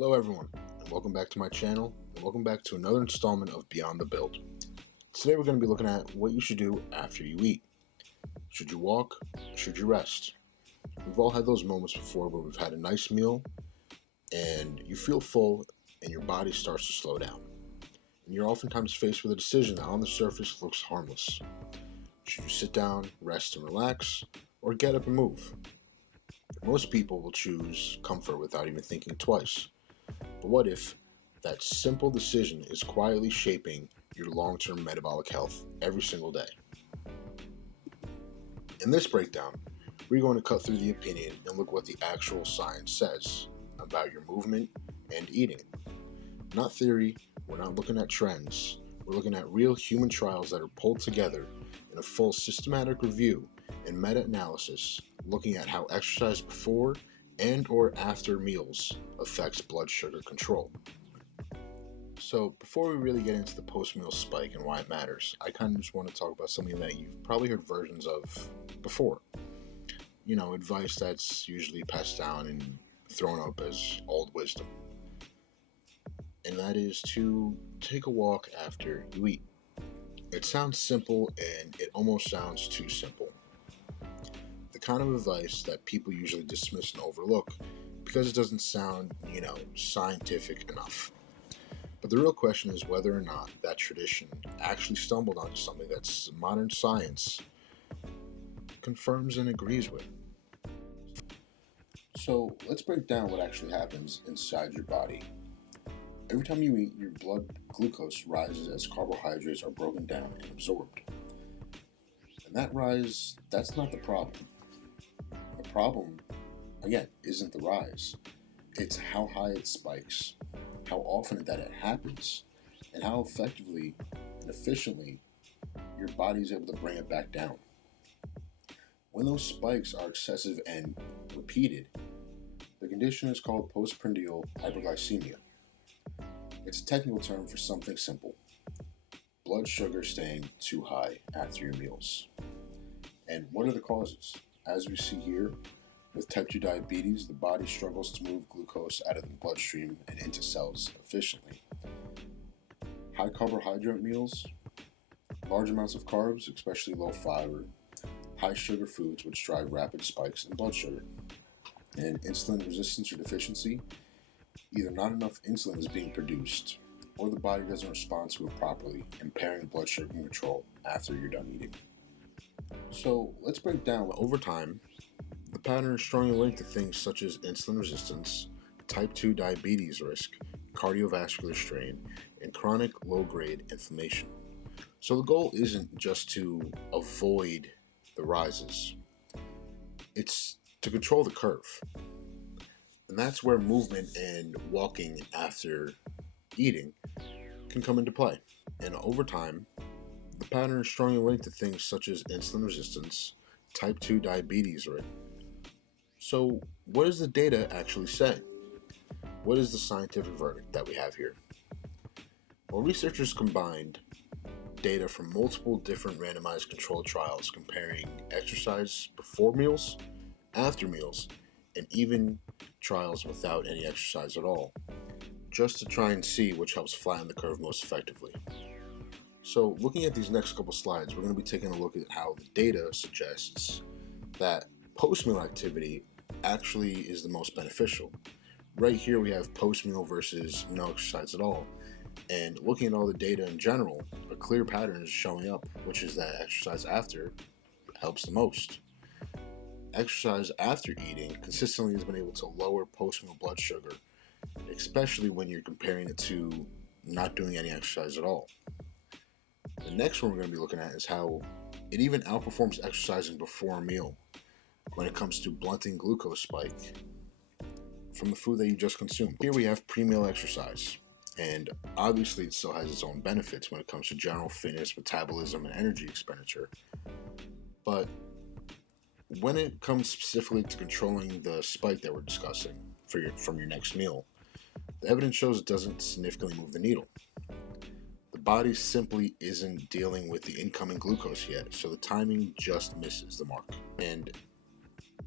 Hello everyone, and welcome back to my channel, and welcome back to another installment of Beyond the Build. Today we're going to be looking at what you should do after you eat. Should you walk? Should you rest? We've all had those moments before where we've had a nice meal, and you feel full, and your body starts to slow down. And you're oftentimes faced with a decision that on the surface looks harmless. Should you sit down, rest, and relax, or get up and move? Most people will choose comfort without even thinking twice. But what if that simple decision is quietly shaping your long-term metabolic health every single day? In this breakdown, we're going to cut through the opinion and look what the actual science says about your movement and eating. Not theory, we're not looking at trends, we're looking at real human trials that are pulled together in a full systematic review and meta-analysis looking at how exercise before and or after meals affects blood sugar control. So before we really get into the post-meal spike and why it matters, I kind of just want to talk about something that you've probably heard versions of before. You know, advice that's usually passed down and thrown up as old wisdom. And that is to take a walk after you eat. It sounds simple and it almost sounds too simple. The kind of advice that people usually dismiss and overlook because it doesn't sound, scientific enough. But the real question is whether or not that tradition actually stumbled onto something that modern science confirms and agrees with. So let's break down what actually happens inside your body. Every time you eat, your blood glucose rises as carbohydrates are broken down and absorbed. And that rise, that's not the problem. The problem, again, isn't the rise. It's how high it spikes, how often that it happens, and how effectively and efficiently your body is able to bring it back down. When those spikes are excessive and repeated, the condition is called postprandial hyperglycemia. It's a technical term for something simple: blood sugar staying too high after your meals. And what are the causes? As we see here, with type 2 diabetes, the body struggles to move glucose out of the bloodstream and into cells efficiently. High carbohydrate meals, large amounts of carbs, especially low fiber, high sugar foods which drive rapid spikes in blood sugar. And insulin resistance or deficiency, either not enough insulin is being produced or the body doesn't respond to it properly, impairing blood sugar control after you're done eating. So let's break down over time. The pattern is strongly linked to things such as insulin resistance, type 2 diabetes risk, cardiovascular strain, and chronic low-grade inflammation. So the goal isn't just to avoid the rises, it's to control the curve. And that's where movement and walking after eating can come into play. And over time, the pattern is strongly linked to things such as insulin resistance, type 2 diabetes risk. So what does the data actually say? What is the scientific verdict that we have here? Well, researchers combined data from multiple different randomized controlled trials comparing exercise before meals, after meals, and even trials without any exercise at all, just to try and see which helps flatten the curve most effectively. So looking at these next couple slides, we're going to be taking a look at how the data suggests that post-meal activity actually is the most beneficial. Right here we have post-meal versus no exercise at all. And looking at all the data in general, a clear pattern is showing up, which is that exercise after helps the most. Exercise after eating consistently has been able to lower post-meal blood sugar, especially when you're comparing it to not doing any exercise at all. The next one we're going to be looking at is how it even outperforms exercising before a meal when it comes to blunting glucose spike from the food that you just consumed. Here we have pre-meal exercise, and obviously it still has its own benefits when it comes to general fitness, metabolism, and energy expenditure. But when it comes specifically to controlling the spike that we're discussing from your next meal, the evidence shows it doesn't significantly move the needle. The body simply isn't dealing with the incoming glucose yet, so the timing just misses the mark. And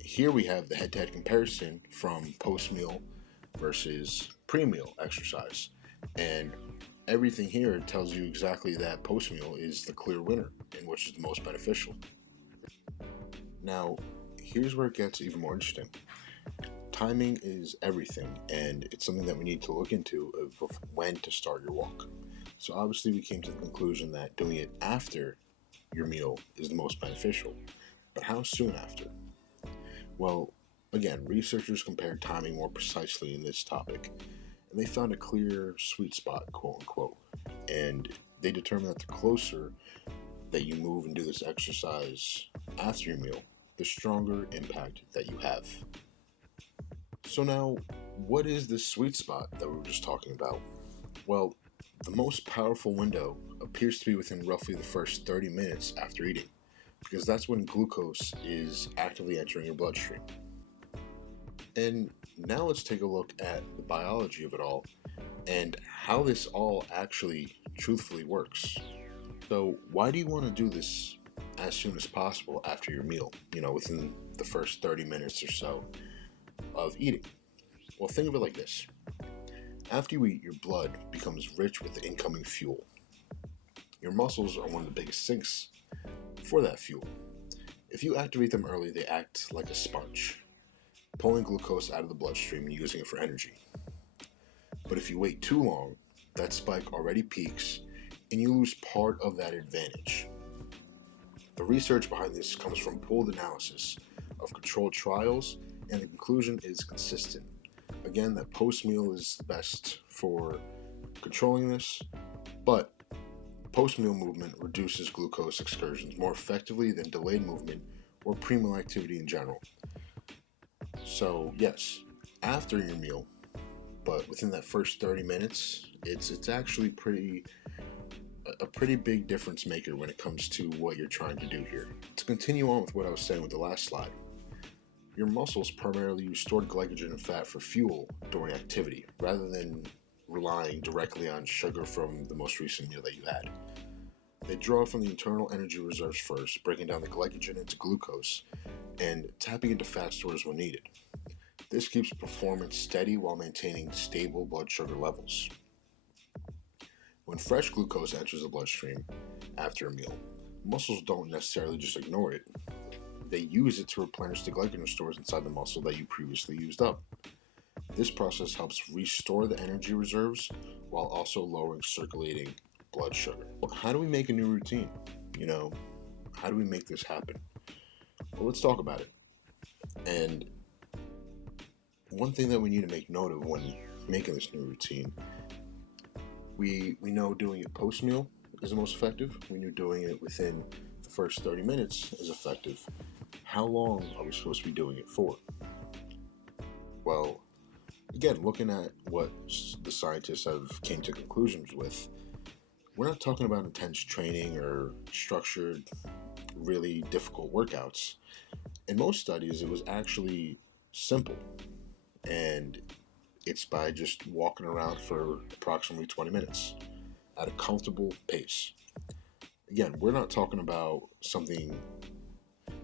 here we have the head-to-head comparison from post-meal versus pre-meal exercise. And everything here tells you exactly that post-meal is the clear winner and which is the most beneficial. Now, here's where it gets even more interesting. Timing is everything, and it's something that we need to look into of when to start your walk. So obviously we came to the conclusion that doing it after your meal is the most beneficial. But how soon after? Well, again, researchers compared timing more precisely in this topic, and they found a clear sweet spot, quote unquote. And they determined that the closer that you move and do this exercise after your meal, the stronger impact that you have. So now, what is this sweet spot that we were just talking about? Well, the most powerful window appears to be within roughly the first 30 minutes after eating, because that's when glucose is actively entering your bloodstream. And now let's take a look at the biology of it all and how this all actually truthfully works. So why do you want to do this as soon as possible after your meal, within the first 30 minutes or so of eating? Well, think of it like this. After you eat, your blood becomes rich with the incoming fuel. Your muscles are one of the biggest sinks for that fuel. If you activate them early, they act like a sponge, pulling glucose out of the bloodstream and using it for energy. But if you wait too long, that spike already peaks and you lose part of that advantage. The research behind this comes from pooled analysis of controlled trials, and the conclusion is consistent. Again, that post-meal is best for controlling this, but post-meal movement reduces glucose excursions more effectively than delayed movement or pre-meal activity in general. So yes, after your meal, but within that first 30 minutes, it's actually a pretty big difference maker when it comes to what you're trying to do here. To continue on with what I was saying with the last slide, your muscles primarily use stored glycogen and fat for fuel during activity, rather than relying directly on sugar from the most recent meal that you had. They draw from the internal energy reserves first, breaking down the glycogen into glucose and tapping into fat stores when needed. This keeps performance steady while maintaining stable blood sugar levels. When fresh glucose enters the bloodstream after a meal, muscles don't necessarily just ignore it. They use it to replenish the glycogen stores inside the muscle that you previously used up. This process helps restore the energy reserves while also lowering circulating blood sugar. How do we make a new routine? How do we make this happen? Well, let's talk about it. And one thing that we need to make note of when making this new routine, we know doing it post-meal is the most effective. We know doing it within the first 30 minutes is effective. How long are we supposed to be doing it for? Well, again, looking at what the scientists have came to conclusions with, we're not talking about intense training or structured, really difficult workouts. In most studies, it was actually simple, and it's by just walking around for approximately 20 minutes at a comfortable pace. Again, we're not talking about something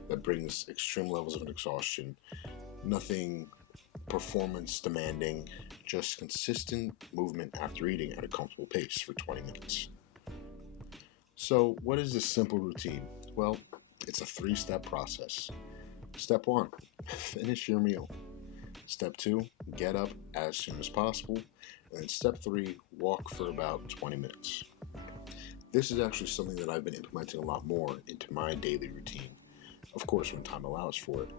that brings extreme levels of exhaustion, nothing performance demanding, just consistent movement after eating at a comfortable pace for 20 minutes. So what is this simple routine? Well, it's a 3-step process. Step 1, finish your meal. Step 2, get up as soon as possible. And then step 3, walk for about 20 minutes. This is actually something that I've been implementing a lot more into my daily routine. Of course, when time allows for it.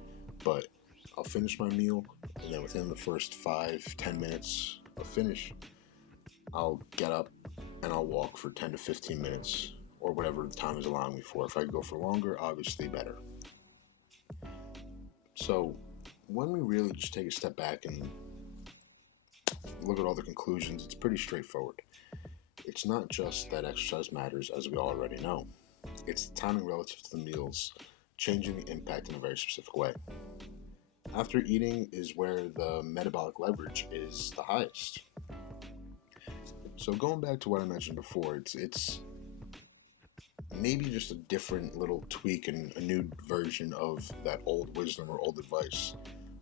But I'll finish my meal, and then within the first 5-10 minutes of finish, I'll get up and I'll walk for 10 to 15 minutes, or whatever the time is allowing me for. If I go for longer, obviously better. So when we really just take a step back and look at all the conclusions, it's pretty straightforward. It's not just that exercise matters, as we already know. It's the timing relative to the meals, changing the impact in a very specific way. After eating is where the metabolic leverage is the highest. So going back to what I mentioned before, it's maybe just a different little tweak and a new version of that old wisdom or old advice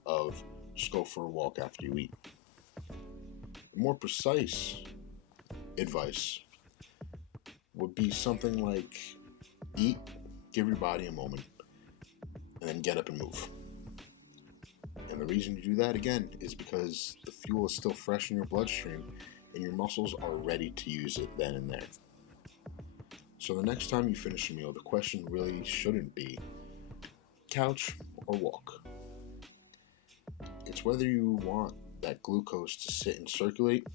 of just go for a walk after you eat. More precise advice would be something like eat, give your body a moment, and then get up and move. And the reason you do that, again, is because the fuel is still fresh in your bloodstream and your muscles are ready to use it then and there. So the next time you finish a meal, the question really shouldn't be couch or walk. It's whether you want that glucose to sit and circulate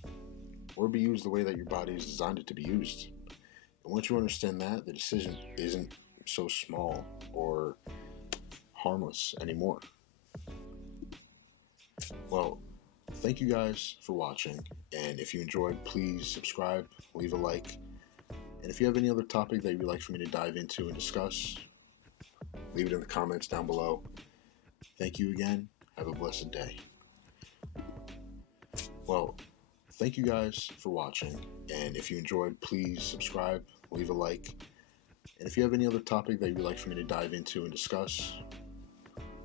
or be used the way that your body is designed it to be used. And once you understand that, the decision isn't so small or harmless anymore. Well, thank you guys for watching, and if you enjoyed, please subscribe, leave a like, and if you have any other topic that you'd like for me to dive into and discuss, leave it in the comments down below. Thank you again. Have a blessed day. Well, thank you guys for watching, and if you enjoyed, please subscribe, leave a like, and if you have any other topic that you'd like for me to dive into and discuss,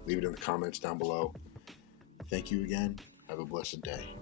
leave it in the comments down below. Thank you again. Have a blessed day.